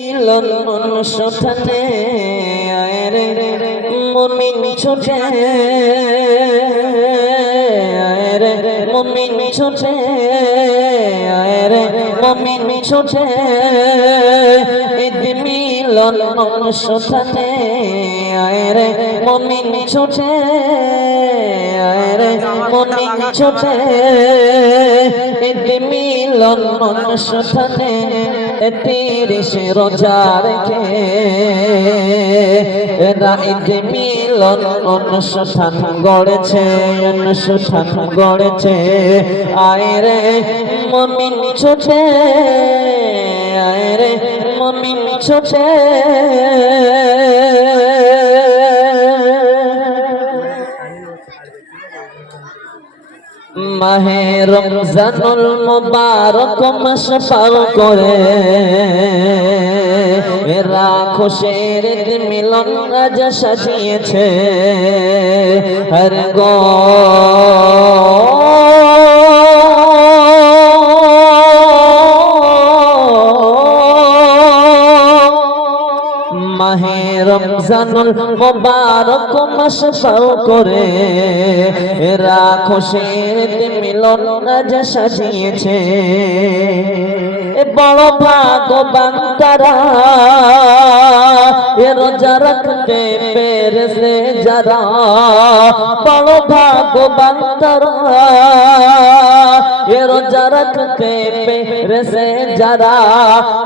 মিলন অনুষ্ঠানে আরে মমিন ছোটে। আরে মমিন ছোটে আরে মমিন ছোটে। ঈদ মিলন অনুষ্ঠানে আরে মমিন ছোটে। আরে মমিন ছোটে। ঈদ মিলন তিরিশ রোজা রেখে রাইতে মিলন অনুষ্ঠান গড়েছে অনুষ্ঠান গড়েছে। আয় রে মমিন ছোটে, আয় রে মমিন ছোটে। মাহে রমজানুল মুবারক মাস পার করে। এরা খুশির মিলন রাজ সাজিয়েছে। হর গো। মাহে রমজানুল মোবারক মাস পাও করে। এরা খুশির মিলন রাজা সাজিয়েছে। বড় ভাগবান তারা, এ রোজা রাখতে পেরেছে যারা। বড় ভাগবান তারা, এ রোজা রাখতে পেরেছে যারা।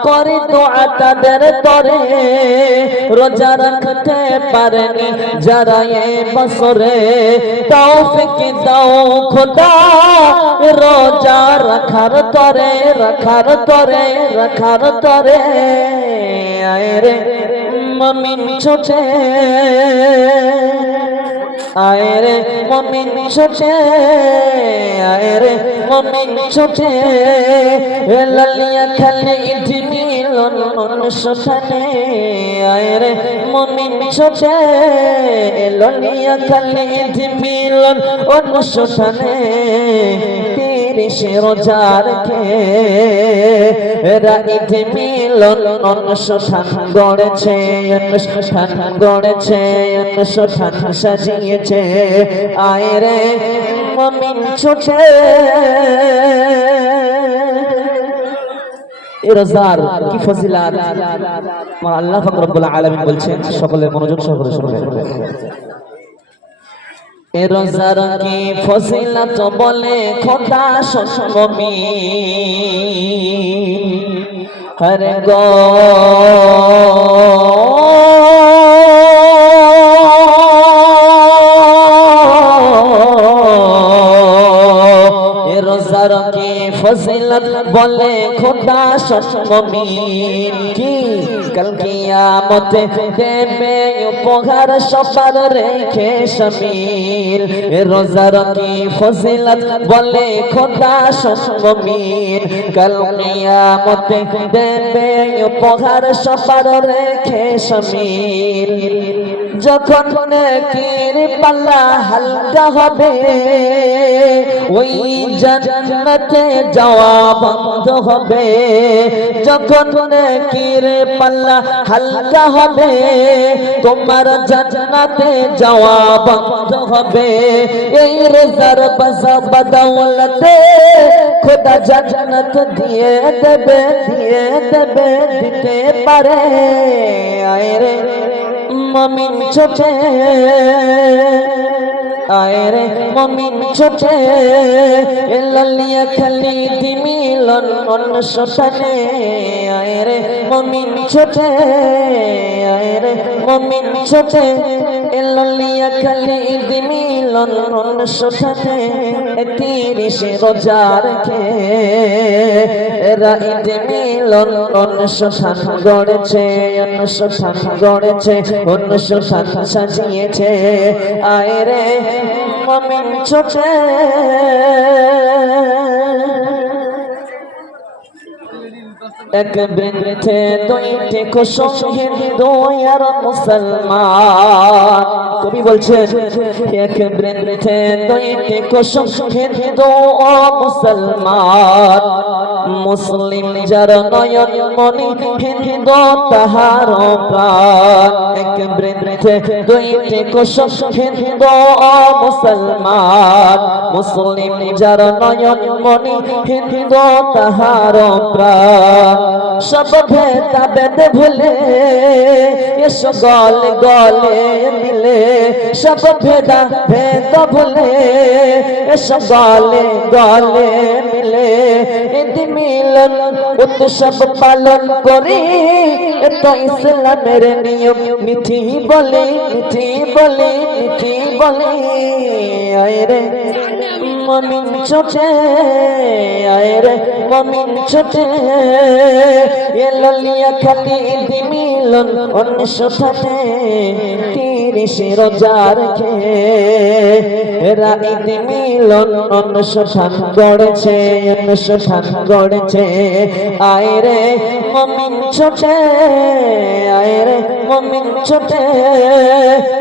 করে দোয়া তাদের তরে রোজা রাখতে পারেনি যারা এ বছরে। তৌফিক দাও খোদা রোজা রাখার তরে রাখার তরে। রাখার তরে, আয় রে, মমিন ছোটে। আয় রে, মমিন ছোটে, আয় রে, মমিন ছোটে। লালিয়া খালি ইটি মিলন অনুষ্ঠানে আয় রে, মমিন ছোটে। লালিয়া খালি ইটি মিলন অনুষ্ঠানে তিরিশ রোজা রেখে রাইত মিলন অনুষ্ঠান গড়েছে অনুষ্ঠান গড়েছে অনুষ্ঠান সাজিয়েছে। আয় রে মমিন ছোটে। কি আল্লাহ পাক রব্বুল বলছেন, সকলের মনোযোগ সহকারে রোজার কি ফজিলাত বলে খোদা সসমমি হরে গো। এ রোজার কি ফজিলত বলে খোদা সসমমিন কি? কাল কিয়ামতে দেবে উপহার সবার রেখে সমীর রোজার কি ফজিলত বলে খোদা সমীর কাল কিয়ামতে দেবে উপহার সবার রেখে সমীর যখন কির পাল্লা হালকা হবে, ওই জান্নাতে যাওয়া বন্ধ হবে। যখন কির পাল্লা হালকা হবে, তোমার জান্নাতে যাওয়া বন্ধ হবে। এই রেজার বাজা বাদাওয়ালাতে খোদা জান্নাত দিয়ে দেবে দিয়ে দেবে, দিতে পারে। আয় রে। মমিন ছোটে আয় রে মমিন ছোটে লালিয়া খালি দিমিলন শোষণে আয় রে মমিন ছোটে মমিন ছোটে লালিয়া খালি দিমিলন অনুষ্ঠানে তিরিশ রোজা রেখে। রাইত মিলন অনুষ্ঠান গড়েছে অনুষ্ঠান গড়েছে অনুষ্ঠান সাজিয়েছে। আয় রে মমিন ছোটে এক বৃদ্ধে দুইটি কুসুম হিন্দু আর মুসলমান। কবি বলছেন, এক বৃদ্ধে দুইটি কুসুম হিন্দু ও মুসলমান। মুসলিম যার নয়ন মনি হিন্দু, তাহার প্রাণ। এক বৃদ্ধে দুইটি কুসুম হিন্দু ও মুসলমান। মুসলিম যার নয়ন মনি হিন্দু, তাহার প্রাণ। সব ভেদা বেদ ভুলে, এসো গলে গলে মিলে। সব ভেদা ভেদ ভুলে, এসো গলে গলে মিলে। ঈদ মিলন, উৎসব পালন করি এটা ইসলামের নিয়ম, মিঠি বলে মিঠি বলে মিঠি বলে। আয় রে। মমিন ছোটে, আয় রে মমিন ছোটে। এলিয়া খালি ঈদ মিলন উনিশশো ষাটে তিরিশে রোজা রেখে। এরা ঈদ মিলন উনিশশো ষাট গড়েছে, উনিশশো ষাট গড়েছে। আয় রে মমিন ছোটে, আয় রে মমিন ছোটে।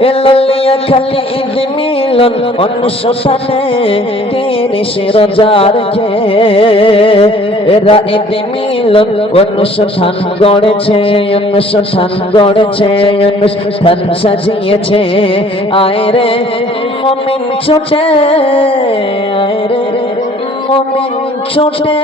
এলিয়া খালি ঈদ মিলন উনিশশো ষাটে তিরিশে রোজা রেখে এরা ঈদ মিলন অনুষ্ঠান গড়েছে অনুষ্ঠান গড়েছে অনুষ্ঠান সাজিয়েছে। আয় রে মমিন ছোটে, আয় রে মমিন ছোটে।